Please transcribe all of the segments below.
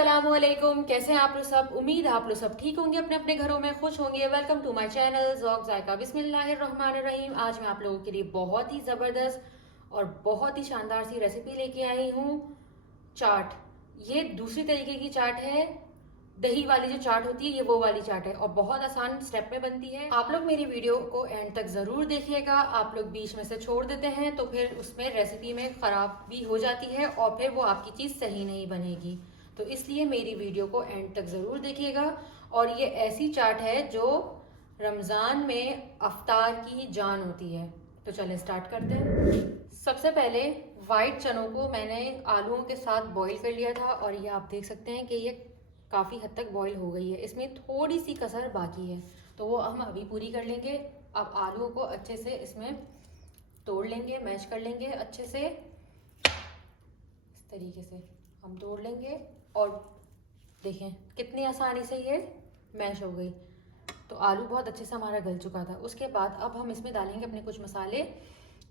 अस्सलामुअलैकुम। कैसे हैं आप लोग सब? उम्मीद है आप लोग सब ठीक होंगे, अपने अपने घरों में खुश होंगे। Welcome to my channel Zauq Zaiqa. बिस्मिल्लाहिर्रहमानिर्रहीम। आज मैं आप लोगों के लिए बहुत ही ज़बरदस्त और बहुत ही शानदार सी रेसिपी लेके आई हूँ। चाट। ये दूसरी तरीके की चाट है। दही वाली जो चाट होती है, ये वो वाली चाट है और बहुत आसान स्टेप में बनती है। आप लोग मेरी वीडियो को एंड तक ज़रूर देखिएगा। आप लोग बीच में से छोड़ देते हैं तो फिर उसमें रेसिपी में ख़राब भी हो जाती है और फिर वो आपकी चीज़ सही नहीं बनेगी। तो इसलिए मेरी वीडियो को एंड तक ज़रूर देखिएगा। और ये ऐसी चाट है जो रमज़ान में अफ्तार की जान होती है। तो चलें स्टार्ट करते हैं। सबसे पहले वाइट चनों को मैंने आलूओं के साथ बॉईल कर लिया था और ये आप देख सकते हैं कि ये काफ़ी हद तक बॉईल हो गई है। इसमें थोड़ी सी कसर बाकी है तो वो हम अभी पूरी कर लेंगे। अब आलूओं को अच्छे से इसमें तोड़ लेंगे, मैश कर लेंगे अच्छे से। इस तरीके से हम तोड़ लेंगे और देखें कितनी आसानी से ये मैश हो गई। तो आलू बहुत अच्छे से हमारा गल चुका था। उसके बाद अब हम इसमें डालेंगे अपने कुछ मसाले,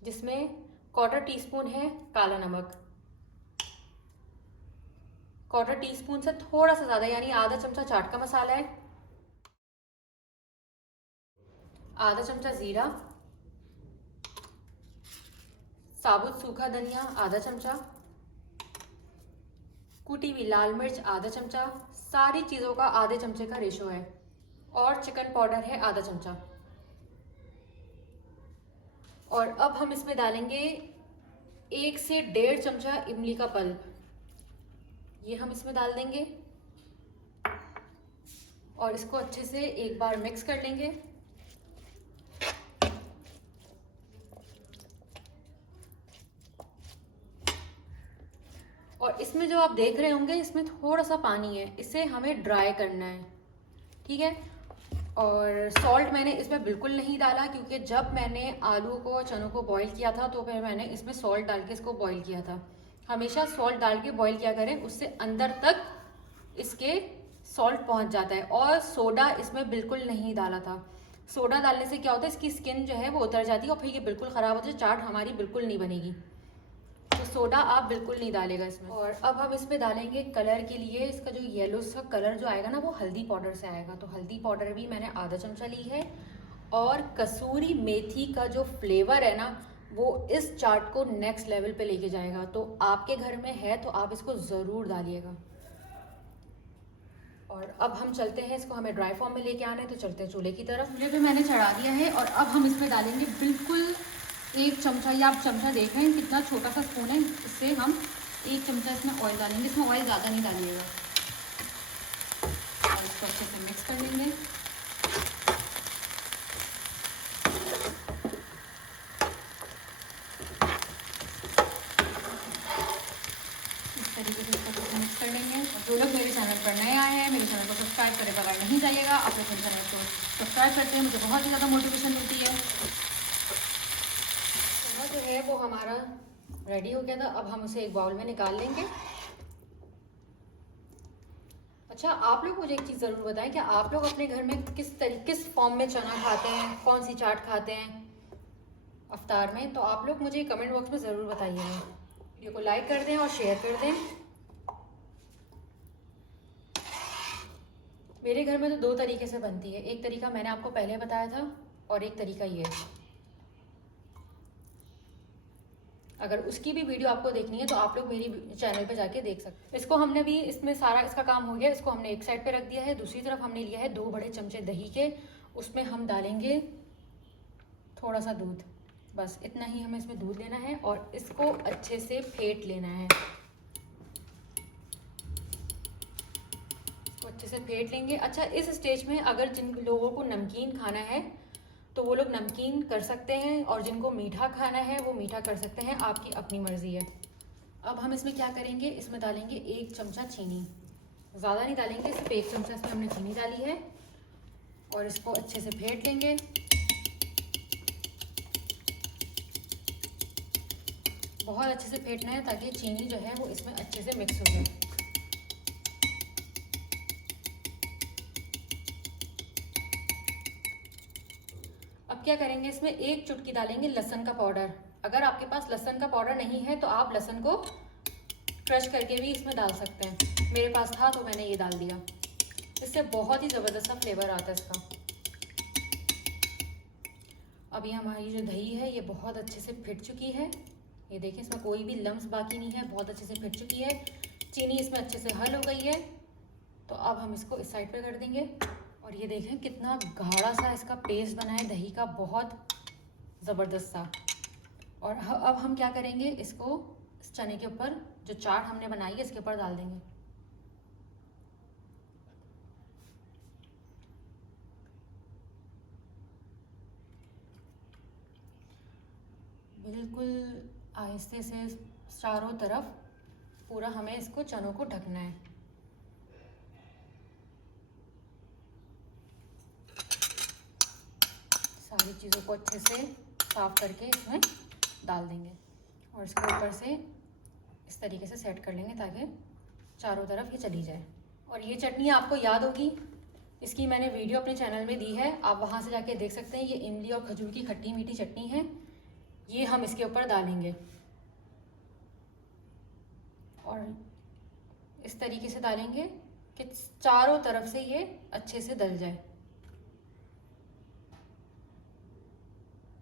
जिसमें 1/4 टीस्पून है काला नमक, 1/4 टीस्पून से थोड़ा सा ज़्यादा यानी आधा चमचा चाट का मसाला है, आधा चमचा ज़ीरा, साबुत सूखा धनिया आधा चमचा, कुटी हुई लाल मिर्च आधा चमचा। सारी चीज़ों का आधे चमचे का रेशो है। और चिकन पाउडर है आधा चमचा। और अब हम इसमें डालेंगे 1 से 1.5 चमचा इमली का पल्प। ये हम इसमें डाल देंगे और इसको अच्छे से एक बार मिक्स कर लेंगे। और इसमें जो आप देख रहे होंगे इसमें थोड़ा सा पानी है, इसे हमें ड्राई करना है, ठीक है। और सॉल्ट मैंने इसमें बिल्कुल नहीं डाला क्योंकि जब मैंने आलू को चनों को बॉईल किया था तो फिर मैंने इसमें सॉल्ट डाल के इसको बॉईल किया था। हमेशा सॉल्ट डाल के बॉईल किया करें, उससे अंदर तक इसके सॉल्ट पहुंच जाता है। और सोडा इसमें बिल्कुल नहीं डाला था। सोडा डालने से क्या होता है, इसकी स्किन जो है वो उतर जाती है और फिर ये बिल्कुल ख़राब होती है, चाट हमारी बिल्कुल नहीं बनेगी। तो सोडा आप बिल्कुल नहीं डालेगा इसमें। और अब हम इसमें डालेंगे कलर के लिए, इसका जो येलो सा कलर जो आएगा ना वो हल्दी पाउडर से आएगा। तो हल्दी पाउडर भी मैंने आधा चमचा ली है। और कसूरी मेथी का जो फ्लेवर है ना वो इस चाट को नेक्स्ट लेवल पे लेके जाएगा। तो आपके घर में है तो आप इसको ज़रूर डालिएगा। और अब हम चलते हैं, इसको हमें ड्राई फॉर्म में लेके आना है तो चलते हैं चूल्हे की तरफ। चूल्हे पे मैंने चढ़ा दिया है और अब हम इसमें डालेंगे बिल्कुल 1 चमचा, या आप चमचा देख रहे हैं कितना छोटा सा स्पून है, इससे हम 1 चमचा इसमें ऑयल डालेंगे। इसमें ऑयल ज़्यादा नहीं डालिएगा। और इसको अच्छे से मिक्स कर लेंगे। इस तरीके से इसको अच्छे से मिक्स कर लेंगे। और जो लोग मेरे चैनल पर नए आए हैं, मेरे चैनल को सब्सक्राइब करे बगैर नहीं जाइएगा। आप लोग मेरे चैनल को सब्सक्राइब करते हैं, मुझे बहुत ही ज़्यादा मोटिवेशन मिलती है। जो है वो हमारा रेडी हो गया था। अब हम उसे एक बाउल में निकाल लेंगे। अच्छा, आप लोग मुझे एक चीज़ ज़रूर बताएं कि आप लोग अपने घर में किस फॉर्म में चना खाते हैं, कौन सी चाट खाते हैं अफ्तार में। तो आप लोग मुझे कमेंट बॉक्स में ज़रूर बताइएगा। वीडियो को लाइक कर दें और शेयर कर दें। मेरे घर में तो 2 तरीके से बनती है। एक तरीका मैंने आपको पहले बताया था और एक तरीका ये है। अगर उसकी भी वीडियो आपको देखनी है तो आप लोग मेरी चैनल पे जाके देख सकते हैं। इसको हमने भी, इसमें सारा इसका काम हो गया। इसको हमने एक साइड पे रख दिया है। दूसरी तरफ हमने लिया है 2 बड़े चमचे दही के। उसमें हम डालेंगे थोड़ा सा दूध, बस इतना ही हमें इसमें दूध लेना है और इसको अच्छे से फेंट लेना है। इसको अच्छे से फेंट लेंगे। अच्छा, इस स्टेज में अगर जिन लोगों को नमकीन खाना है तो वो लोग नमकीन कर सकते हैं और जिनको मीठा खाना है वो मीठा कर सकते हैं, आपकी अपनी मर्ज़ी है। अब हम इसमें क्या करेंगे, इसमें डालेंगे 1 चमचा चीनी। ज़्यादा नहीं डालेंगे, सिर्फ 1 चमचा इसमें हमने चीनी डाली है। और इसको अच्छे से फेंट लेंगे। बहुत अच्छे से फेंटना है ताकि चीनी जो है वो इसमें अच्छे से मिक्स हो जाए। अब क्या करेंगे, इसमें 1 चुटकी डालेंगे लहसुन का पाउडर। अगर आपके पास लहसुन का पाउडर नहीं है तो आप लहसुन को क्रश करके भी इसमें डाल सकते हैं। मेरे पास था तो मैंने ये डाल दिया। इससे बहुत ही ज़बरदस्त सा फ्लेवर आता है इसका। अभी हमारी जो दही है ये बहुत अच्छे से फिट चुकी है। ये देखें, इसमें कोई भी लम्स बाकी नहीं है, बहुत अच्छे से फिट चुकी है। चीनी इसमें अच्छे से हल हो गई है। तो अब हम इसको इस साइड पे कर देंगे। और ये देखें कितना गाढ़ा सा इसका पेस्ट बना है दही का, बहुत ज़बरदस्त सा। और अब हम क्या करेंगे, इसको इस चने के ऊपर जो चाट हमने बनाई है इसके ऊपर डाल देंगे। बिल्कुल आहिस्ते से चारों तरफ पूरा हमें इसको चनों को ढकना है। सारी चीज़ों को अच्छे से साफ करके इसमें डाल देंगे और इसके ऊपर से इस तरीके से सेट कर लेंगे ताकि चारों तरफ ये चली जाए। और ये चटनी आपको याद होगी, इसकी मैंने वीडियो अपने चैनल में दी है, आप वहाँ से जाके देख सकते हैं। ये इमली और खजूर की खट्टी मीठी चटनी है, ये हम इसके ऊपर डालेंगे और इस तरीके से डालेंगे कि चारों तरफ से ये अच्छे से डल जाए।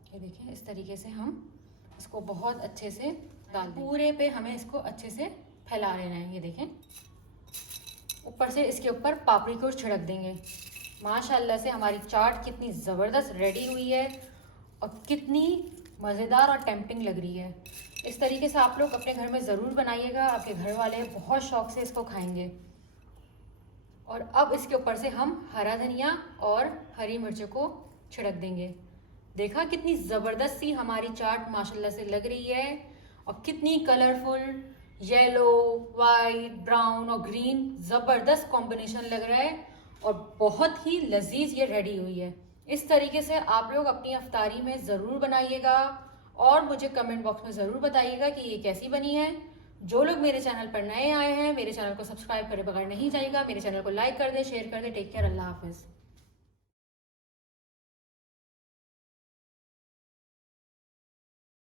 ये देखें, इस तरीके से हम इसको बहुत अच्छे से डाल दें। पूरे पे हमें इसको अच्छे से फैला लेना है। ये देखें, ऊपर से इसके ऊपर पापड़ी को छिड़क देंगे। माशाल्लाह से हमारी चाट कितनी ज़बरदस्त रेडी हुई है और कितनी मज़ेदार और टेम्पटिंग लग रही है। इस तरीके से आप लोग अपने घर में ज़रूर बनाइएगा, आपके घर वाले बहुत शौक़ से इसको खाएंगे। और अब इसके ऊपर से हम हरा धनिया और हरी मिर्च को छिड़क देंगे। देखा कितनी ज़बरदस्त सी हमारी चाट माशाल्लाह से लग रही है और कितनी कलरफुल, येलो, वाइट, ब्राउन और ग्रीन ज़बरदस्त कॉम्बिनेशन लग रहा है और बहुत ही लजीज ये रेडी हुई है। इस तरीके से आप लोग अपनी अफ्तारी में ज़रूर बनाइएगा और मुझे कमेंट बॉक्स में ज़रूर बताइएगा कि ये कैसी बनी है। जो लोग मेरे चैनल पर नए आए हैं, मेरे चैनल को सब्सक्राइब करे बगैर नहीं जाइएगा। मेरे चैनल को लाइक कर दें, शेयर कर दें। टेक केयर, अल्लाह हाफिज़।